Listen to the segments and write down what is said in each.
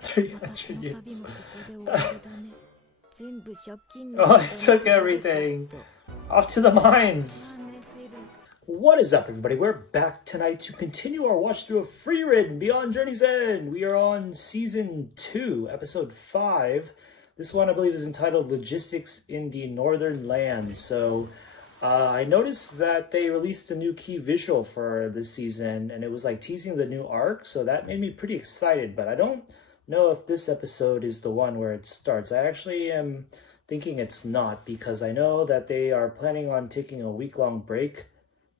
300 years. Oh, I took everything. Off to the mines. What is up, everybody? We're back tonight to continue our watch through of Frieren Beyond Journey's End. We are on Season 2, Episode 5. This one, I believe, is entitled Logistics in the Northern Lands. So, I noticed that they released a new key visual for this season, and it was like teasing the new arc, so that made me pretty excited, but I don't know if this episode is the one where it starts. I actually am thinking it's not, because I know that they are planning on taking a week-long break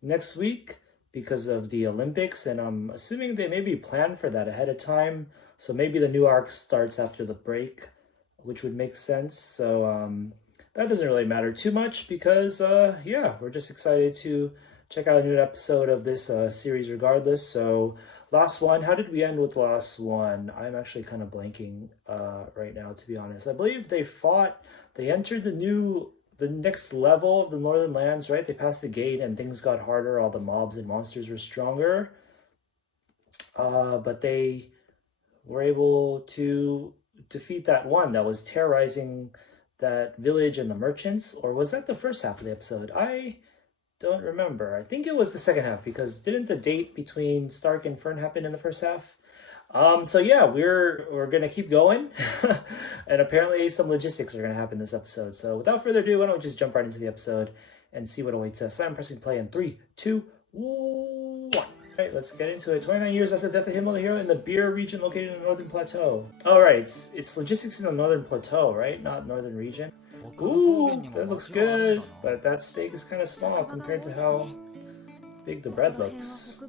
next week because of the Olympics, and I'm assuming they maybe planned for that ahead of time, so maybe the new arc starts after the break, which would make sense. So that doesn't really matter too much because yeah, we're just excited to check out a new episode of this series regardless. So last one, how did we end with the last one? I'm actually kind of blanking right now, to be honest. I believe they entered the next level of the Northern Lands, right? They passed the gate and things got harder. All the mobs and monsters were stronger. But they were able to defeat that one that was terrorizing that village and the merchants. Or was that the first half of the episode? I don't remember. I think it was the second half, because didn't the date between Stark and Fern happen in the first half? So yeah, we're gonna keep going, and apparently some logistics are gonna happen this episode. So without further ado, why don't we just jump right into the episode and see what awaits us. I'm pressing play in 3, 2, 1. All right, let's get into it. 29 years after the death of Himmel, the hero in the Beer region located in the Northern Plateau. All right, it's logistics in the Northern Plateau, right? Not Northern region. Ooh, that looks good, but that steak is kind of small compared to how big the bread looks.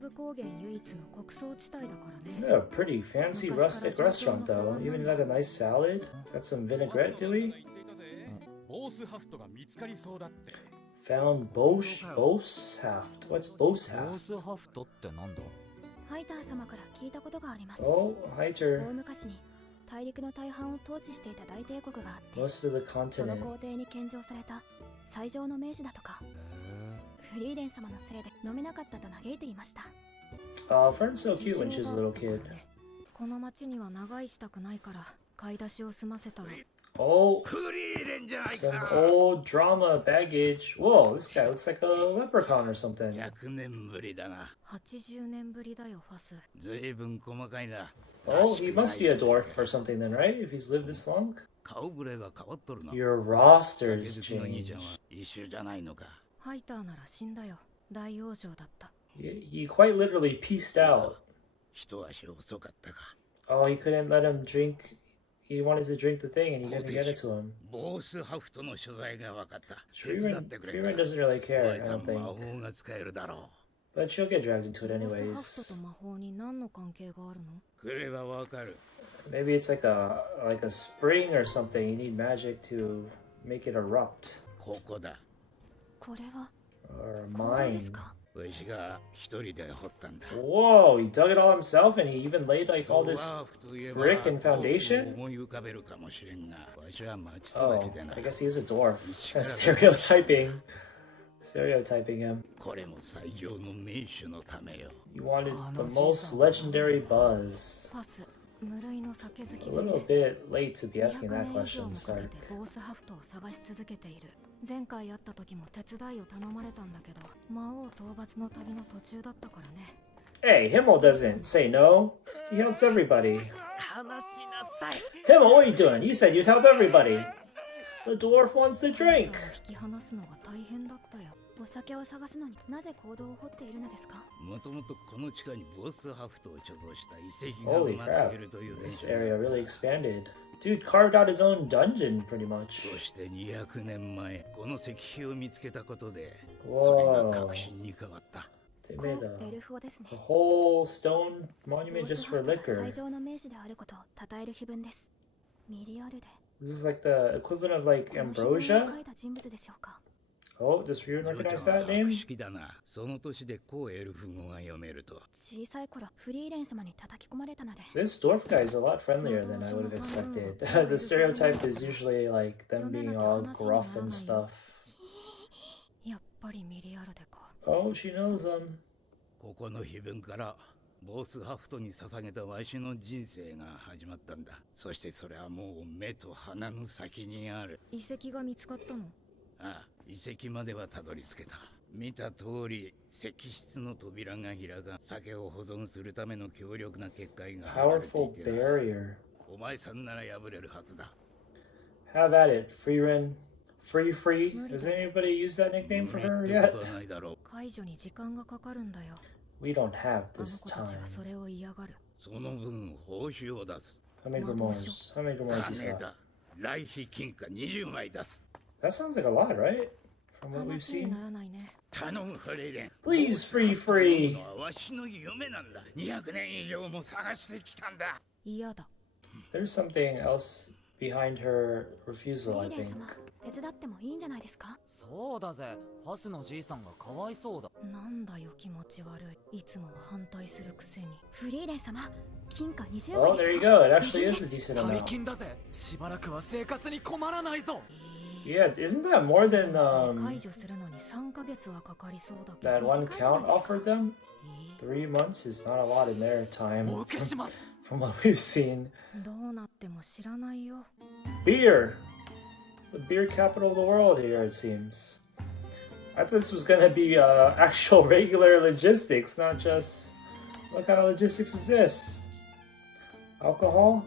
Yeah, pretty fancy rustic restaurant though. Even got a nice salad. Got some vinaigrette, do we? Found Boshaft. What's Boshaft? Oh, Heiter. Most of the continent. Oh, Fern's so cute when she was a little kid. Oh, some old drama baggage. Whoa, this guy looks like a leprechaun or something. Oh, he must be a dwarf or something then, right? If he's lived this long? Your roster's changed. He quite literally pieced out. Oh, he couldn't let him drink. He wanted to drink the thing and he didn't get it to him. Frieren doesn't really care, I don't think. But she'll get dragged into it anyways. Maybe it's like a spring or something. You need magic to make it erupt. Or a mine. Whoa, he dug it all himself and he even laid like all this brick and foundation? Oh, I guess he is a dwarf. Stereotyping him. You wanted the most legendary buzz. A little bit late to be asking that question, Stark. Hey, Himmel doesn't say no. He helps everybody. Himmel, what are you doing? You said you'd help everybody. The dwarf wants to drink. Holy crap, this area really expanded. Dude carved out his own dungeon, pretty much. Whoa. They made a whole stone monument just for liquor. This is like the equivalent of like ambrosia? Oh, does Frieren recognize that name? This dwarf guy is a lot friendlier than I would have expected. The stereotype is usually like them being all gruff and stuff. Oh, she knows him. ボスハフトに捧げたわしの人生が始まったんだ。そしてそれはもう目と鼻の先にある。遺跡が見つかったの？ああ、遺跡まではたどり着けた。見た通り、石室の扉が開か、酒を保存するための強力な結界が張られてい Powerful てな。 barrier. お前さんなら破れるはずだ。Have at it, Frieren. Free. Has anybody used that nickname for her って yet? ことはないだろう。解除に時間がかかるんだよ。We don't have あの this 子たち time. はそれを嫌がる。その分報酬を出す。 How many grimoires? How many grimoires he's 金 got? だ。来費金貨20枚出す。 That sounds like a lot, right? From what we've 話に seen. ならないね。頼むフレイレン。 Please, free. わしの夢なんだ。200年以上も探してきたんだ。嫌だ。 There's something else behind her refusal, I リーレン think. 様、手伝ってもいいんじゃないですか？そうだぜ、ハスのじいさんがかわいそうだ。なんだよ気持ち悪い。いつもは反対するくせに。フリーレン様、金貨20 Oh, 枚 there で you す。 go. It actually is a decent 大 amount. 金だぜ。しばらくは生活に困らないぞ。Yeah, isn't that more than 解除するのに3ヶ月はかかりそうだけ that ど。 one 短いじゃない count ですか。 offered them? 3 months is not a lot in their time お受けします。 from what we've seen. どうなっても知らないよ。 Beer! The beer capital of the world here, it seems. I thought this was gonna be actual regular logistics, not just... What kind of logistics is this? Alcohol?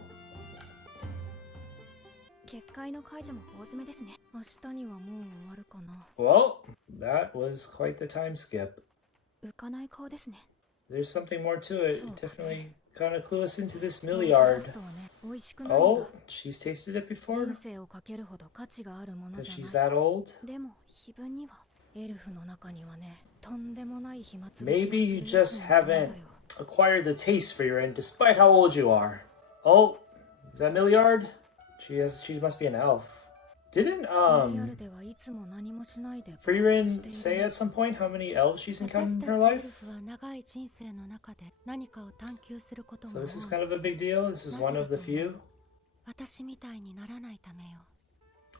結界の解除も大詰めですね。明日にはもう終わるかな。 Well, that was quite the time skip. 浮かない顔ですね。 There's something more to it. So, Definitely kind of clue us into this ボスハ milliard. フトはね、美味しくないんだ。 Oh, she's tasted it 人 before? 生をかけるほど価値があるもの Because じゃ she's ない that old? でも碑文にはエルフの中にはね、とんでもない暇つぶしをする Maybe you やつ just がいるんだよ。 haven't acquired the taste for your end despite how old you are. Oh, is that Milliard? She must be an elf. Didn't リアルではいつも何もしないで Frieren say at some point how many elves she's 私 encountered in た her ちエル life? フは長い人生の中で何かを探求することが So 多い this is kind of a big deal. This is one of the few. 私みたいにならないためよ。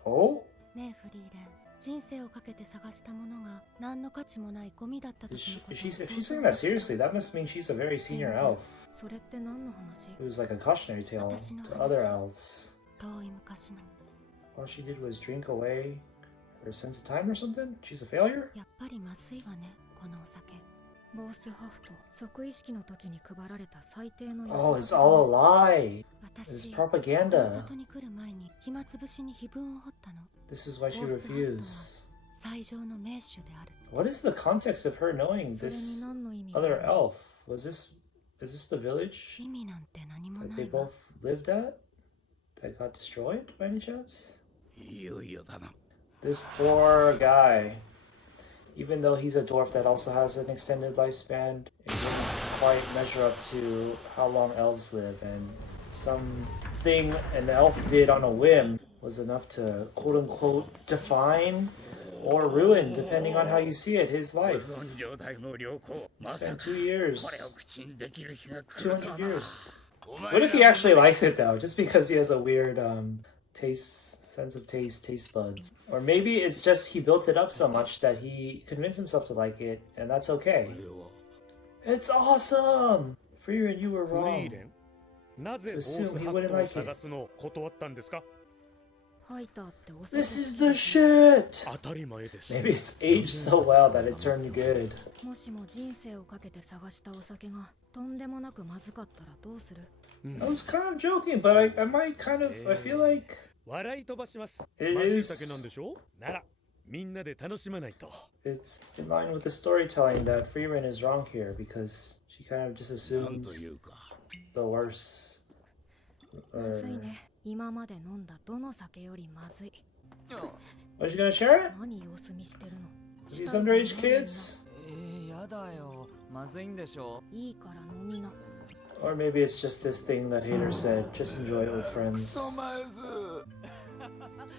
Oh, ねえフリーレン、人生をかけて探したものが何の価値もないゴミだった時 is の she, ことを if she's saying that seriously, that must mean she's a very senior elf. それって何の話？ It was like a cautionary tale to other elves. 遠い昔の。 All she did was drink away her sense of time or something? She's a failure? やっぱりまずいわね、このお酒。ボースハフト、即意識の時に配られた最低の Oh, it's all a lie. 私、 It's この propaganda. 里に来る前に暇つぶしに碑文を彫ったの。 This is why she ボースハフトは refused. 最上の名手である。 What is the context of her knowing それに this 何の意味があ other る？ elf? Is this the village 意味なんて何も that な they いわ。 both lived at? That got destroyed by any chance? いよいよだな。 This poor guy. Even though he's a dwarf that also has an extended lifespan, it didn't quite measure up to how long elves live, and something an elf did on a whim was enough to quote-unquote define or ruin, depending on how you see it, his life. 保存状態も良好。まさ Spent か 2 years, これを口にできる日が来るとは200な。 years. お前 What if he ら actually likes it though? Just because he has a weird sense of taste buds. Or maybe it's just he built it up so much that he convinced himself to like it, and that's okay. It's awesome! Frieren, you were フリ wrong. ーレン、なぜボースハットを探すのを断ったんですか？ファイターってお酒 This is the shit! 当たり前です。 Maybe it's aged so well that it turned good. もしも人生をかけて探したお酒がとんでもなくまずかったらどうする？ I was kind of joking, but I might kind of, I feel like 笑い飛ばします。 It まずい is- 酒なんでしょ？なら、みんなで楽しまないと。 it's in line with the storytelling that Frieren is wrong here because she kind of just なんと assumes いうか。 the worst. ま Or... ずいね。今まで飲んだどの酒よりまずい。 Are you gonna share it? 何様子見してるの？ These underage kids? やだよ。まずいんでしょ。いいから飲みな。 Or maybe it's just this thing that Hater said. Just enjoy it with friends. まず。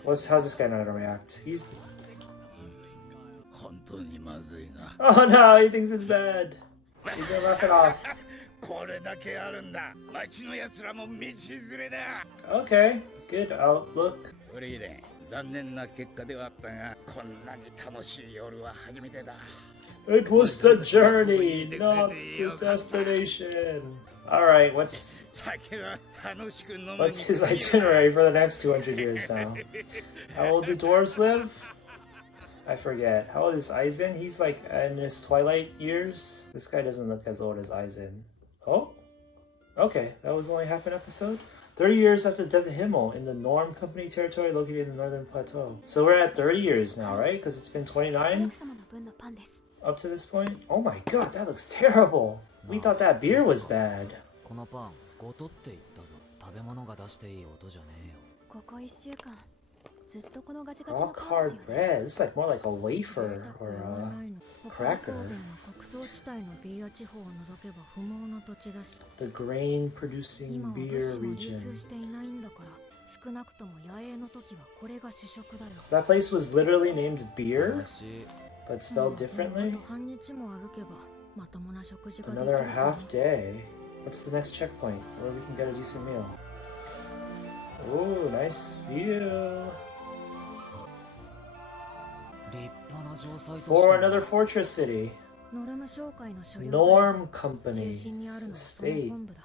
How's this guy not gonna react? He's. 本当にまずいな。 Oh no, he thinks it's bad. He's gonna laugh it off. これだけあるんだ。町の奴らも道連れだ。 Okay, good outlook. フリーレン、残念な結果ではあったが、こんなに楽しい夜は初めてだ。It was the journey, not the destination. Alright, what's his itinerary for the next 200 years now? How old do dwarves live? I forget. How old is Aizen? He's like in his twilight years. This guy doesn't look as old as Aizen. Oh? Okay, that was only half an episode. 30 years after the death of Himmel in the Norm Company territory located in the Northern Plateau. So we're at 30 years now, right? Because it's been 29 up to this point. Oh my god, that looks terrible. We thought that beer was bad. このパン、ごとって言ったぞ。食べ物が出していい音じゃねえよ。ここ1週間、ずっとこのガチガチの Rock パン hard ですよね。 bread. It's like more like a wafer or a cracker. 北総地帯のビーア地方を除けば不毛な土地だし、 The grain producing 今は物 beer 資も流 region. 通していないんだから少なくとも野営の時はこれが主食だよ。 That place was literally named Beer, 話 but spelled differently. あと半日も歩けばまともな食事ができ Another るから。 half day. What's the next checkpoint where we can get a decent meal? Oh, nice view. 立派な城塞として For another fortress city. ノルム商会の所領 Norm 中 Company 心にあるのはその State. 本部だ。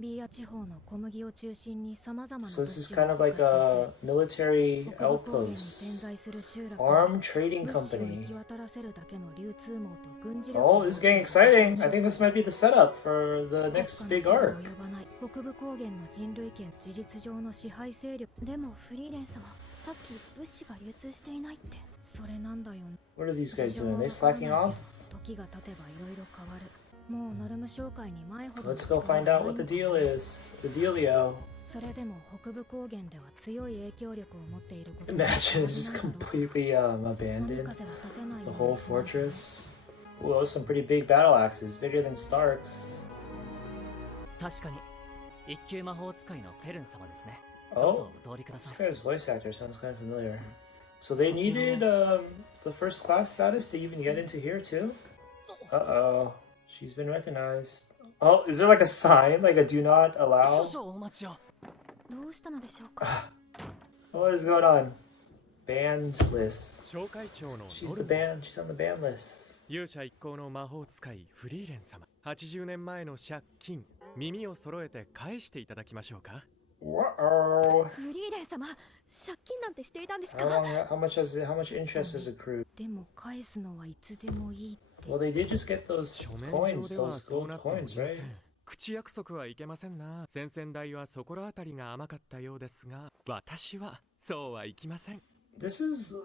ビーア地方の小麦を中心に様々な So 物 this is 資 kind を of like 扱ってい a て military 北部高原に点 outpost. 在する集落 Arm trading 物資を行 company. き渡らせるだけの流通網と軍事力 Oh, this is getting exciting. I think this might be the setup for the next big arc. 北部高原の人類圏事実上の支配勢力でもフリーレン様、さっき物資が流通していないって。それなんだよ。 What are these guys doing? Are they slacking off? 時が経てばいろいろ変わる。もうノルム商会に前ほど Let's go find out what the deal is. The dealio. それでも北部高原では強い影響力を持っていること Imagine it's just completely abandoned. 波風は立てない The よう whole にしないと fortress. Ooh, those some pretty big battle axes, bigger than Stark's. 確かに一級魔法使いのフェルン様ですね。どう Oh, ぞお通りくだ this さい。 guy's voice actor sounds kind of familiar. So they needed the first class status to even get into here too? Uh-oh. She's been recognized. Oh, is there like a sign? Like a do not 少 allow? 々お待ちを。どうしたのでしょうか。 What is going on? Banned list. 紹介長の She's ノ the ルです ban. She's on the ban list. 勇者一行の魔法使いフリーレン様、80年前の借金、耳を揃えて返していただきましょうか。 Whoa. フリーレン様、借金なんてしていたんですか。 How much interest has accrued? でも返すのはいつでもいいって Well, they did just get those 書面 coins, 上では those そう gold なっておりま coins, せん right?。口約束はいけませんな。先々代はそこらあたりが甘かったようですが、私はそうはいきません。 This is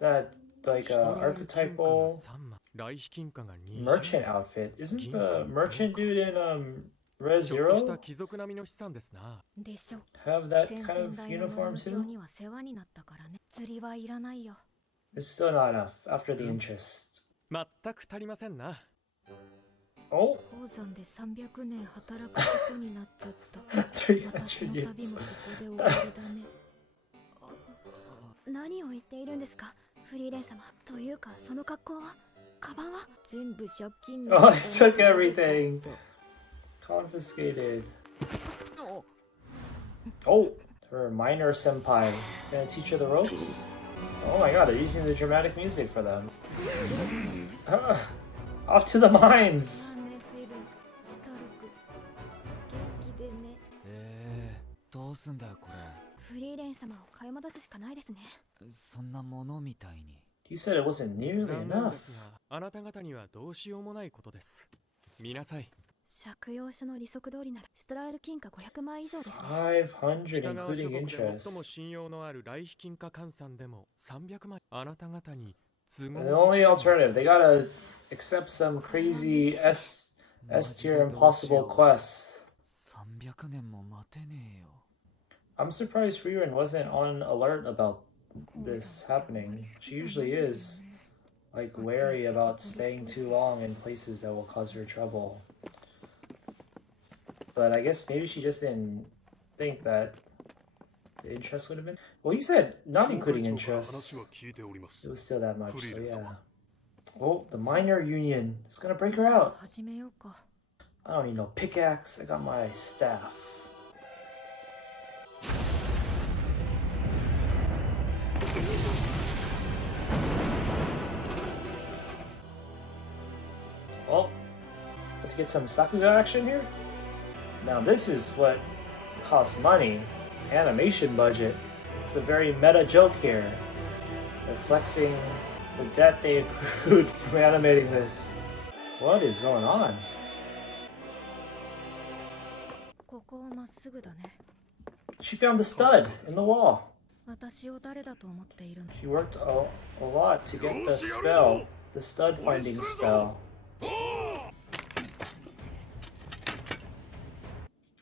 that like シュトラール金貨が archetypal 3万、来費金貨が20 merchant outfit. Isn't the merchant dude in Res ちょっとした Zero 貴族並みの資産ですな。でしょ。 have that 先 kind 々 of 代のノル uniform ム教 too? には世話になったからね。釣りはいらないよ。 It's still not enough after the interest. 全く足りませんな。 Oh, 鉱山で300年働くことになっちゃった。私300の旅 years. もここで終わりだね。何を言っているんですか、フリーレン様。というか、その格好は、カバンは。全部借金 Oh, he took everything. Confiscated. Oh, her minor senpai. Gonna teach her the ropes? Oh my god, they're using the dramatic music for them. Off to the mines! ネフェル、シュタルク、元気でね。どうすんだよこフリーレン様を買い戻すしかないですね。れ。そんなものみたいに。He said it wasn't nearly 残念 enough. ですが、あなた方にはどうしようもないことです。見なさい。借用書の利息通りなら、シュトラール金貨500万以上ですね。500, 北側諸 including 国で interest. 最も信用のある来費金貨換算でも300万。あなた方に都合 The only alternative, they gotta accept some crazy S tier impossible quests. 300年も待てねえよ。 I'm surprised Frieren wasn't on alert about this happening. She usually is, like, wary about staying too long in places that will cause her trouble. But I guess maybe she just didn't think that the interest would have been. Well, he said not including interest. It was still that much, so yeah. Oh, the minor union. It's gonna break her out. 始めようか。 I don't need no pickaxe. I got my staff. to get some Sakuga action here. Now this is what costs money. Animation budget. It's a very meta joke here. They're flexing the debt they accrued from animating this. What is going on? ここまっすぐだね。 She found the stud in the wall. 私を誰だと思っているの？ She worked a lot to get the spell, the stud finding spell.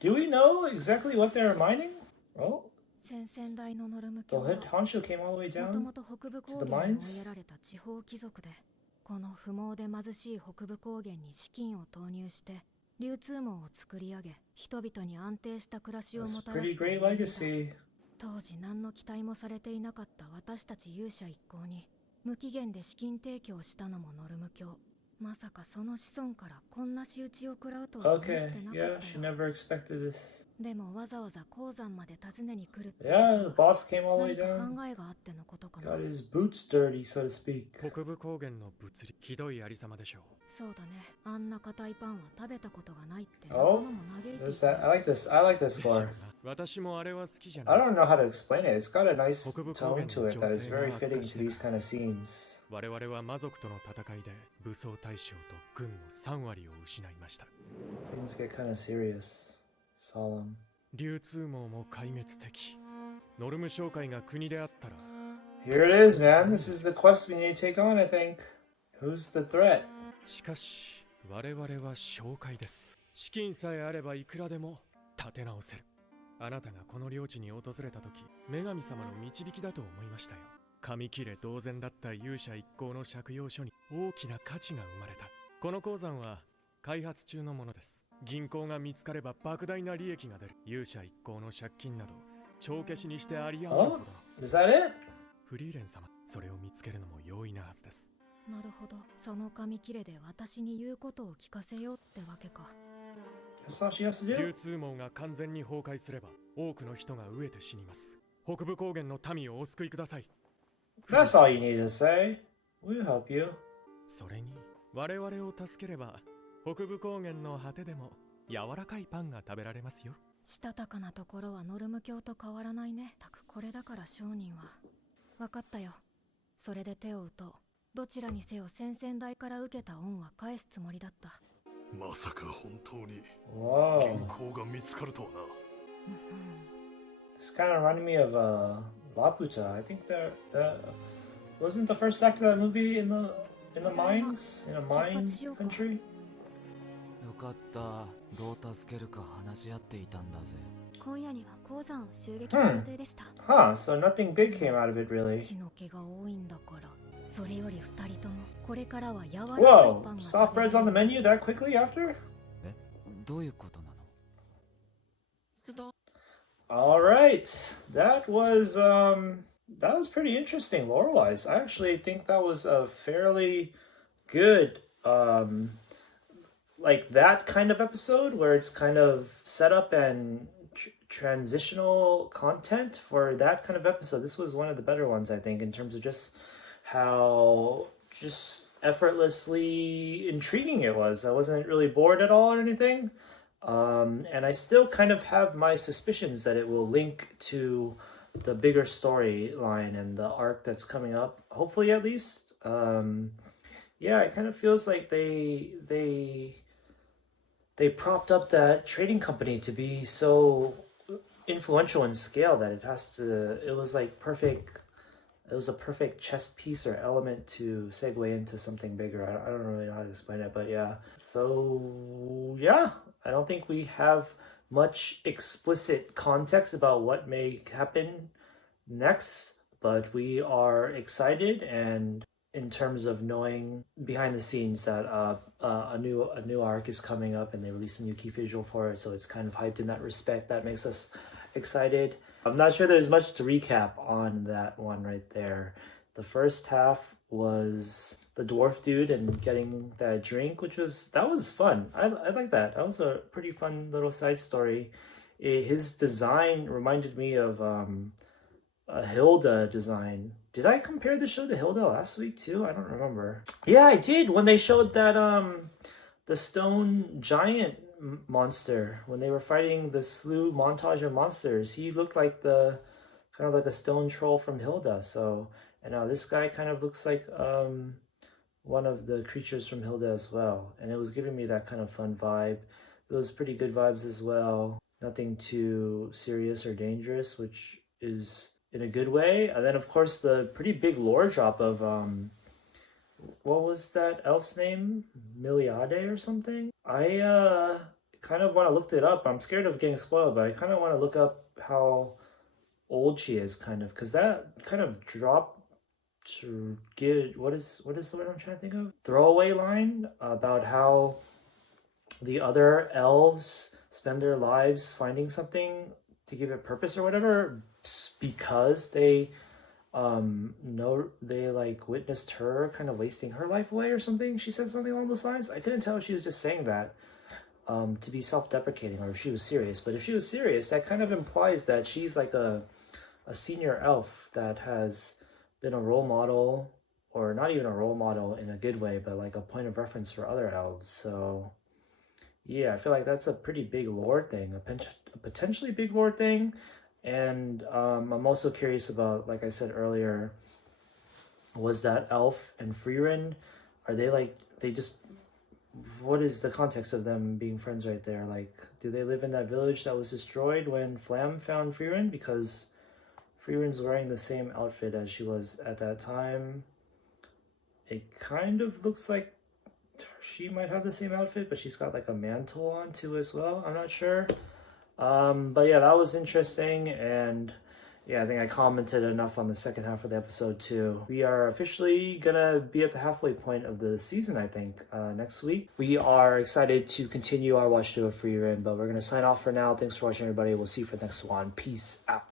Do we know exactly what they're mining? Oh, 先々代のノルム the 教は head honcho came all the way もと down. もと北部高 to the 原に mines? 追いやられた地方貴族で、この不毛で貧しい北部高原に資金を投入して流通網を作り上げ、人々に安定した暮らしを That's も a たら pretty した great 英雄だ。 legacy. 当時何の期待もされていなかった私たち勇者一行に無期限で資金提供したのもノルム教。まさかその子孫からこんな仕打ちを食らうとは思ってな Okay, かった yeah, よ。 she never expected this. でもわざわざ鉱山まで訪ねに来るって Yeah, the ことは boss came all the way 何か down. 考えがあってのことかな。 Got his boots dirty, so to speak. 北部高原の物理ひどいありさまでしょう。そうだね。あんな硬いパンは食べたことがないって仲 Oh, 間も嘆いてい there's た that. I like this. I like this でしょう score. な。私もあれは好きじゃな I い。 don't know how to explain it. It's got a nice tone to it that is very fitting to these kind of scenes. 我々は魔族との戦いで武装大将と軍の3割を失いました。 Things get kind of serious, solemn. 流通網も壊滅的。ノルム商会が国であったら Here it is, man. This is the quest we need to take on, I think. Who's the threat? しかし我々は商会です。資金さえあればいくらでも立て直せる。あなたがこの領地に訪れた時、女神様の導きだと思いましたよ。紙切れ同然だった勇者一行の借用書に大きな価値が生まれた。この鉱山は開発中のものです。銀行が見つかれば莫大な利益が出る。勇者一行の借金など帳消しにしてあり余るほ Oh, ど。 is that it? フリーレン様、それを見つけるのも容易なはずです。なるほど。その紙切れで私に言うことを聞かせようってわけか。 That's all she has to 流 do? 通網が完全に崩壊すれば多くの人が飢えて死にます。北部高原の民をお救いください。 That's all you need to say. We'll help you. それに我々を助ければ北部高原の果てでも柔らかいパンが食べられますよ。したたかなところはノルム教と変わらないね。たくこれだから商人は。わかったよ。それで手を打とう。どちらにせよ先々代から受けた恩は返すつもりだった。まさか本当に Whoa. 銀行が見つかるとはな。This kind of reminded me of Laputa. I think that wasn't the first act of that movie in the mines, in a mine country. よかった。どう助けるか話し合っていたんだぜ。今夜には鉱山を襲撃する予定でした。 Huh, so nothing big came out of it really. 血の気が多いんだから。それより二人ともこれからは柔らかいパン Whoa, が soft bread's on the menu that quickly after? え、どういうことなの？ Alright, that was pretty interesting lore-wise. I actually think that was a fairly good like that kind of episode where it's kind of set up and transitional content for that kind of episode. This was one of the better ones, I think, in terms of just how just effortlessly intriguing it was. I wasn't really bored at all or anything. And I still kind of have my suspicions that it will link to the bigger storyline and the arc that's coming up, hopefully at least. Yeah, it kind of feels like they propped up that trading company to be so influential in scale that it was like perfect. It was a perfect chess piece or element to segue into something bigger. I don't really know how to explain it, but yeah. So yeah, I don't think we have much explicit context about what may happen next, but we are excited, and in terms of knowing behind the scenes that a new arc is coming up and they released a new key visual for it, so it's kind of hyped in that respect. That makes us excited. I'm not sure there's much to recap on that one right there. The first half was the dwarf dude and getting that drink, that was fun. I like that. That was a pretty fun little side story. His design reminded me of a Hilda design. Did I compare the show to Hilda last week too? I don't remember. Yeah, I did when they showed that the stone giant monster when they were fighting the slew montage of monsters. He looked like the kind of like a stone troll from Hilda. So, and now this guy kind of looks like one of the creatures from Hilda as well. And it was giving me that kind of fun vibe. It was pretty good vibes as well. Nothing too serious or dangerous, which is in a good way. And then of course the pretty big lore drop of what was that elf's name? Miliade or something? I kind of want to look it up. I'm scared of getting spoiled, but I kind of want to look up how old she is, kind of, because that kind of dropped to get what is the word I'm trying to think of? Throwaway line about how the other elves spend their lives finding something to give it purpose or whatever, because they they like witnessed her kind of wasting her life away or something. She said something along those lines. I couldn't tell if she was just saying that to be self-deprecating or if she was serious. But if she was serious, that kind of implies that she's like a senior elf that has been a role model, or not even a role model in a good way, but like a point of reference for other elves. So yeah, I feel like that's a pretty big lore thing, a potentially big lore thing. And I'm also curious about, like I said earlier, was that elf and Frieren, are they like, they just, what is the context of them being friends right there? Like, do they live in that village that was destroyed when Flam found Frieren? Because Frieren's wearing the same outfit as she was at that time. It kind of looks like she might have the same outfit, but she's got like a mantle on too as well. I'm not sure. But yeah, that was interesting. And yeah, I think I commented enough on the second half of the episode too. We are officially gonna be at the halfway point of the season, I think, next week. We are excited to continue our watch through of Frieren, but we're gonna sign off for now. Thanks for watching, everybody. We'll see you for the next one. Peace out.